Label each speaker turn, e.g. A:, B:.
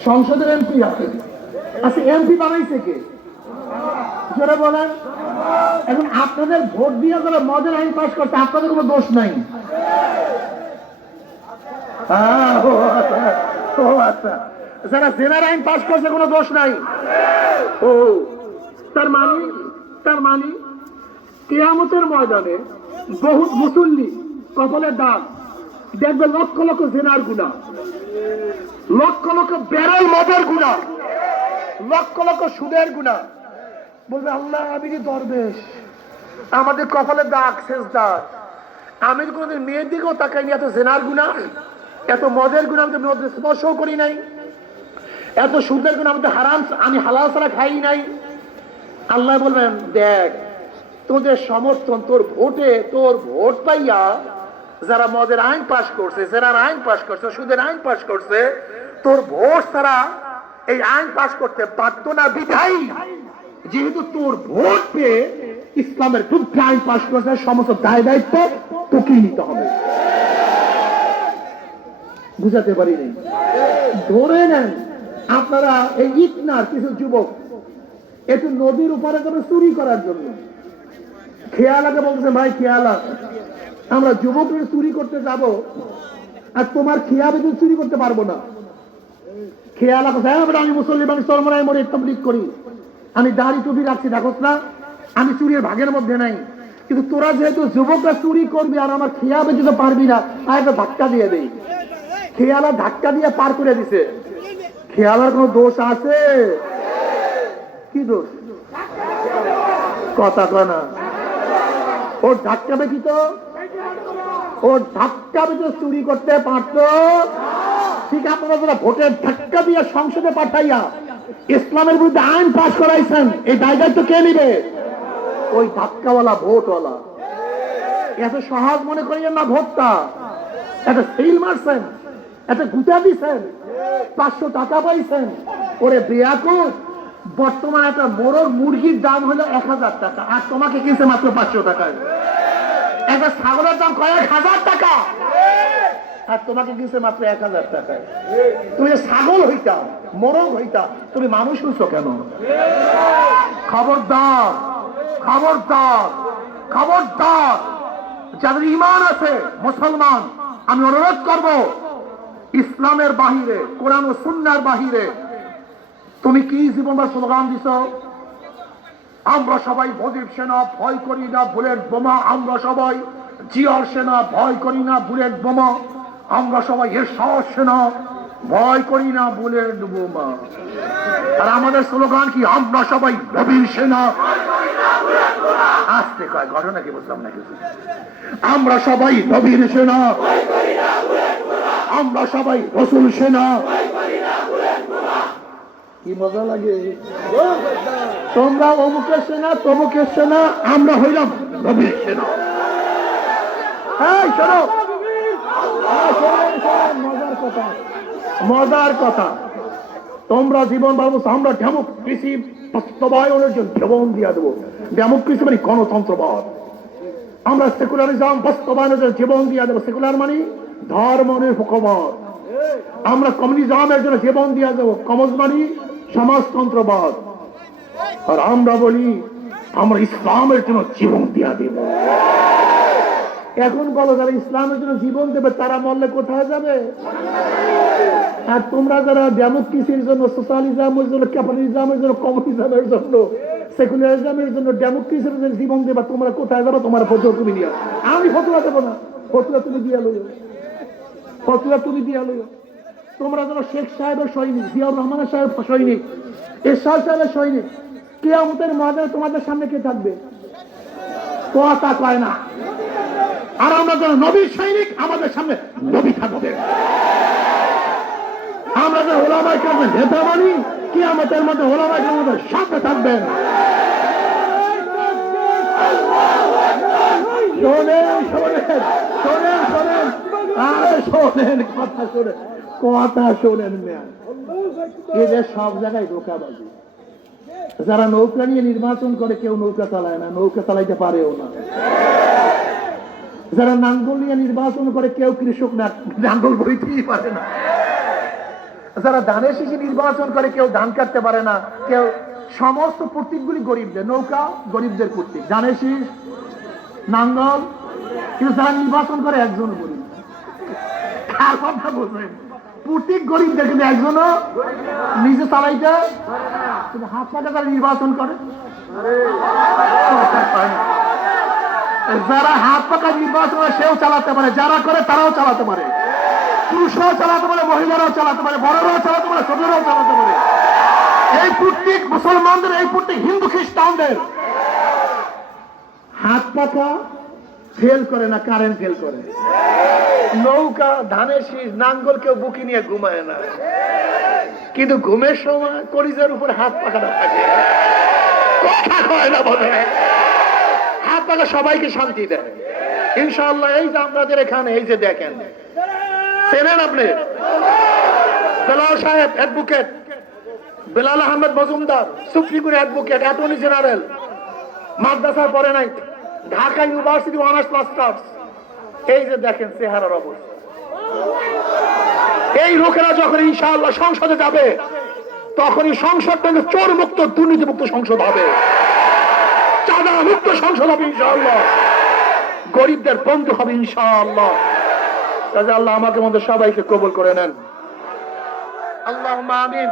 A: সংসদের এমপি আছে আচ্ছা এমপি বানাইছে কে? যারা বলেন। এখন আপনাদের ভোট দিয়ে যারা মদের আইন পাস করছে আপনাদের কোনো দোষ নাই। আচ্ছা, আচ্ছা। যারা জেনার আইন পাস করছে কোনো দোষ নাই। ও তার মানে তার মানে কেয়ামতের ময়দানে বহুত মুসল্লি কপালের দাগ দেখবে লক্ষ লক্ষ জেনার গুণা। লক্ষ লক্ষ বেরল মদের গুণা। লক্ষ লক্ষ সুদের গুণা। বলবে, আল্লাহ, আমি কি দরবেশ। আমাদের কপালে দাগ শেষ দাগ আমি কোনোদিন মেয়ের দিকেও তাকাইনি, এত জেনার গুণা, এত মদের গুণা, আমি তো মদের স্পর্শও করি নাই। এত সুদের গুণা, আমি হারাম, আমি হালাল ছাড়া খাই নাই। আল্লাহ বলবেন, দেখ, তোদের সমর্থন, তোর ভোটে তোর ভোট পাইয়া যারা মদের আইন পাশ করছে, যারা আইন পাশ করছে, সুদের আইন পাশ করছে, তোর ভোট তারা এই আইন পাশ করতে পারতো না বিধাই যেহেতু তোর ভোট পেয়ে ইসলামের পক্ষে আইন পাশ করছে, সমস্ত দায় দায়িত্ব তোকেই নিতে হবে। বুঝাতে পারিনি ধরে নেন, আপনারা এই ইটনার কিছু যুবক একটু নদীর উপরে যাবে চুরি করার জন্য। খেয়াল আগে বলতেছে, ভাই, খেয়াল আছে। আমরা যুবকের চুরি করতে যাব আর তোমার খেয়া বেঁধে চুরি করতে পারব না। খেয়াল আছে হ্যাঁ আমি মুসল্লি আমি সরমরাই মরে তবলিক করি। আমি দাড়ি টুপি রাখছি, দেখোস না? আমি চুরির ভাগের মধ্যে নাই। কিন্তু তোরা যেহেতু যুবকরা চুরি করবি আর আমার খেয়া বেঁধে পারবি না আর একটা ধাক্কা দিয়ে দেই। খেয়ালা ধাক্কা দিয়ে পার করে দিছে। খেয়ালার কোনো দোষ আছে? কি দোষ? কথা কয় না। ওর ধাক্কা ব্যতীত ওর ধাক্কা চুরি করতে পারত। ঠিক আপনারা ভোটের ধাক্কা দিয়ে সংসদে পাঠাইয়া ইসলামের বিরুদ্ধে আইন পাশ করাইছেন, এই কে নিবে? ওই ধাক্কাওয়ালা ভোটওয়ালা। এত সহজ মনে করিয়েন না ভোটটা। সিল মারছেন গুটা দিছেন, পাঁচশো টাকা পাইছেন। ওরে বেয়াকুর বর্তমান একটা মোরর মুরগির দাম হলো এক হাজার টাকা, আর তোমাকে কিনছে মাত্র পাঁচশো টাকায়। একটা ছাগলের দাম কয়েক হাজার টাকা? আর তোমাকে কিনছে মাত্র এক হাজার টাকায়। তুমি ছাগল হইতা মোরগ হইতা তুমি মানুষ হইছো কেন? খবরদার খবরদার খবরদার। যাদের ইমান আছে, মুসলমান, আমি অনুরোধ করব, ইসলামের বাহিরে, কোরআন ও সুন্নার বাহিরে, তুমি কি জীবন বা স্লোগান দিছ? আমরা সবাই ভদীপ সেনা ভয় করি না বুলেট বোমা, আমরা সবাই জিয়ার সেনা ভয় করি না বুলেট বোমা, আমরা সবাই এরশাদ সেনা ভয় করি না বুলেট বোমা। আর আমাদের স্লোগান কি? আমরা সবাই নবীর সেনা আসতে কয়, ঘটনা কি বুঝলাম না কিছু আমরা সবাই নবীর সেনা, আমরা সবাই রসুল সেনা কি মজা লাগে? তোমরা অমুকের সেনা তমুকের সেনা আমরা হইলাম নবীর সেনা। হ্যাঁ হ্যাঁ, মজার কথা। তোমরা জীবন বাবু আমরা ডেমোক্রেসি বাস্তবায়নের জন্য জীবন দিয়ে দেবো। ডেমোক্রেসি মানে গণতন্ত্রবাদ আমরা সেকুলারিজম বাস্তবায়নের জন্য জীবন দিয়া দেবো। সেকুলার মানে ধর্ম নিরপেক্ষবাদ আমরা কমিউনিজমের জন্য জীবন দিয়া দেবো। কমজ মানে সমাজতন্ত্রবাদ। আর আমরা বলি, আমরা ইসলামের জন্য জীবন দিয়া দেব। এখন বলো, যারা ইসলামের জন্য জীবন দেবে, তারা মরলে কোথায় যাবে? আর তোমরা যারা ডেমোক্রেসির জন্য, সোশ্যালিজমের জন্য, ক্যাপিটালিজমের জন্য, কমিউনিজমের জন্য, সেকুলারিজমের জন্য, ডেমোক্রেসির জন্য জীবন দেবা, তোমরা কোথায় যাবে? তোমার ফটো তুমি দিয়া। আমি ফটোয়া দেবো না। ফতুয়া তুমি দিয়া লইও। ফতুয়া তুমি দিয়া লইও। তোমরা যেন শেখ সাহেবের সৈনিক, জিয়াউর রহমানের সাহেব সৈনিক, এরশাদ সাহেবের সৈনিক, কেয়ামতের ময়দানে তোমাদের সামনে কে থাকবে? কথা কয় না। আর আমরা নবীর সৈনিক, আমাদের সামনে নবী থাকবে। আমরা নেতা মানি মধ্যে সাথে থাকবেন শোনেন শোনেন শোনেন শোনেন শোনেন, কথা শোনেন। কথা শোনেন ম্যাম এদের সব জায়গায় ধোকাবাজি। যারা নৌকা নিয়ে নির্বাচন করে, কেউ নৌকা চালায় না, নৌকা চালাইতে পারেও না। যারা নাঙ্গল নিয়ে নির্বাচন করে, কেউ কৃষক না, নাঙ্গল বইতেই পারে না। যারা ধানের শিশি নির্বাচন করে, কেউ ধান কাটতে পারে না। কেউ সমস্ত প্রতীকগুলি গরিবদের, নৌকা গরিবদের প্রতীক। ধানের শীষ, নাঙ্গল, কিন্তু যারা নির্বাচন করে, একজন গরিব। কার কথা বলবেন? প্রতীক গরিবদের কিন্তু একজনও নিজে চালাইতে, কিন্তু হাত পাকা যারা নির্বাচন করে। যারা হাত পাকা নির্বাচন করে, সেও চালাতে পারে। যারা করে, তারাও চালাতে পারে। পুরুষরাও চালাতে পারে, মহিলারাও চালাতে পারে, বড়রাও চালাতে পারে, ছোটরাও চালাতে পারে। এই প্রত্যেক মুসলমানদের, এই প্রত্যেক হিন্দু খ্রিস্টানদের হাত পাকা ফেল করে না কারেন্ট ফেল করে। নৌকা, ধানের শীষ, নাঙ্গল কেউ বুকি নিয়ে ঘুমায় না। কিন্তু ঘুমের সময় কলিজার উপর হাত পাকাটা থাকে। কথা কয় না বলে। হাত পাকা সবাইকে শান্তি দেয়। ইনশাআল্লাহ, এই যে আপনাদের এখানে, এই যে দেখেন। চেনেন আপনি? বেলাল সাহেব advocate Belal Ahmed Majumder, supreme court advocate attorney general মাদ্রাসায় পড়ে নাই। ঢাকা ইউনিভার্সিটি অনার্স মাস্টার্স এই যে দেখেন চেহারার অবস্থা। এই লোকেরা যখন ইনশাআল্লাহ সংসদে যাবে, তখনই সংসদটা চোর মুক্ত দুর্নীতি মুক্ত সংসদ হবে। চাঁদা মুক্ত সংসদ হবে ইনশাআল্লাহ। গরিবদের বন্ধু হবে ইনশাআল্লাহ। আল্লাহ আমাকে মধ্যে সবাইকে কবুল করে নেন। আল্লাহ আমিন।